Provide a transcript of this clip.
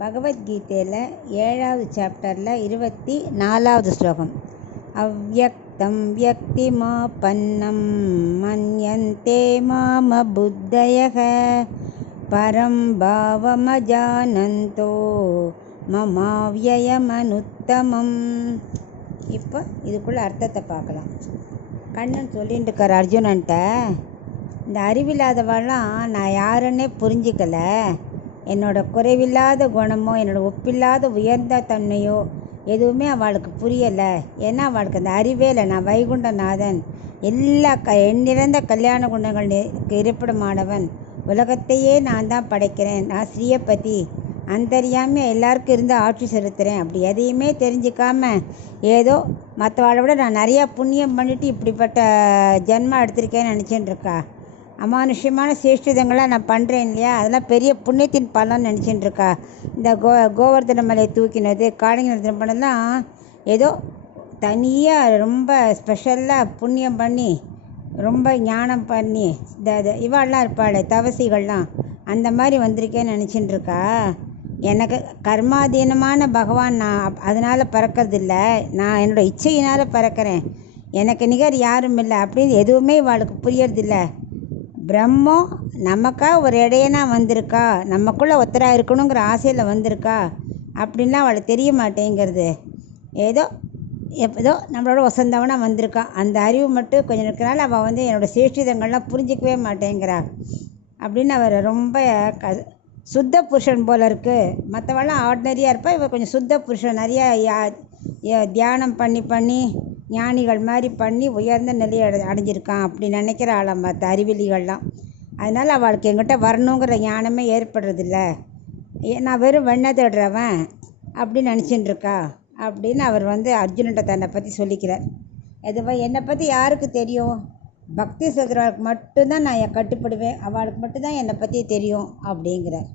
பகவத்கீதையில் 7வது சாப்டரில் 24வது ஸ்லோகம். அவ்யக்தம் வியக்திமாபன்னம் மன்யந்தே மாம புத்தயக பரம் பாவமஜானந்தோ மமாவ்யயமனுத்தமம். இப்போ இதுக்குள்ள அர்த்தத்தை பார்க்கலாம். கண்ணன் சொல்லிட்டு இருக்கார் அர்ஜுனன்ட்ட, இந்த அறிவில்லாதவெல்லாம் நான் யாருன்னே புரிஞ்சிக்கலை, என்னோட குறைவில்லாத குணமோ என்னோட ஒப்பில்லாத உயர்ந்த தன்மையோ எதுவுமே அவளுக்கு புரியலை. ஏன்னா அவளுக்கு அந்த அறிவே இல்லை. நான் வைகுண்டநாதன், எல்லா எண்ணிறந்த கல்யாண குணங்கள் இருப்பிடமானவன், உலகத்தையே நான் தான் படைக்கிறேன், நான் ஸ்ரீயபதி, அந்தரியாமல் எல்லாருக்கும் இருந்து ஆட்சி செலுத்துகிறேன். அப்படி எதையுமே தெரிஞ்சிக்காம ஏதோ மற்றவாளை விட நான் நிறையா புண்ணியம் பண்ணிவிட்டு இப்படிப்பட்ட ஜென்மம் எடுத்திருக்கேன்னு நினச்சின்னு இருக்கா. அமானுஷ்யமான சேஷ்டிதங்களாக நான் பண்ணுறேன் இல்லையா, அதெல்லாம் பெரிய புண்ணியத்தின் பலன்னு நினச்சின்னு இருக்கா. இந்த கோவர்தன மலையை தூக்கினது, காளிங்க நிறுத்தம் பண்ணதெல்லாம் ஏதோ தனியாக ரொம்ப ஸ்பெஷலாக புண்ணியம் பண்ணி ரொம்ப ஞானம் பண்ணி இவாள்லாம் இருப்பாள், தவசிகள்லாம், அந்த மாதிரி வந்திருக்கேன்னு நினச்சின்னு இருக்கா. எனக்கு கர்மாதீனமான பகவான், நான் அதனால் பறக்கிறதில்ல, நான் என்னோடய இச்சையினால் பறக்கிறேன், எனக்கு நிகர் யாரும் இல்லை அப்படின்னு எதுவுமே இவாளுக்கு புரியறதில்ல. பிரம்மம் நமக்கா ஒரு இடையனா வந்திருக்கா, நமக்குள்ளே ஒத்தராக இருக்கணுங்கிற ஆசையில் வந்திருக்கா அப்படின்லாம் அவளுக்கு தெரிய மாட்டேங்கிறது. ஏதோ நம்மளோட வசந்தவனாக வந்திருக்கா, அந்த அறிவு மட்டும் கொஞ்சம் இருக்கிறனால அவள் என்னோடய சேஷ்டிதங்கள்லாம் புரிஞ்சிக்கவே மாட்டேங்கிறா அப்படின்னு அவர் ரொம்ப சுத்த புருஷன் போல் இருக்குது. மற்றவெல்லாம் ஆர்டினரியாக இருப்பா, இவள் கொஞ்சம் சுத்த புருஷன், நிறையா தியானம் பண்ணி ஞானிகள் மாதிரி பண்ணி உயர்ந்த நிலையை அடைஞ்சிருக்கான் அப்படி நினைக்கிற ஆளாம் மற்ற அறிவிலிகள்லாம். அதனால் அவளுக்கு எங்கிட்ட வரணுங்கிற ஞானமே ஏற்படுறதில்ல, நான் வெறும் வெண்ணை தேடுறவன் அப்படின்னு நினச்சின்னு இருக்கா அப்படின்னு அவர் அர்ஜுனன்ட்ட தன்னை பற்றி சொல்லிக்கிறார். எதுவும் என்னை பற்றி யாருக்கு தெரியும்? பக்தி சொல்கிறவளுக்கு மட்டும்தான் நான் கட்டுப்படுவேன், அவளுக்கு மட்டும்தான் என்னை பற்றி தெரியும் அப்படிங்கிறார்.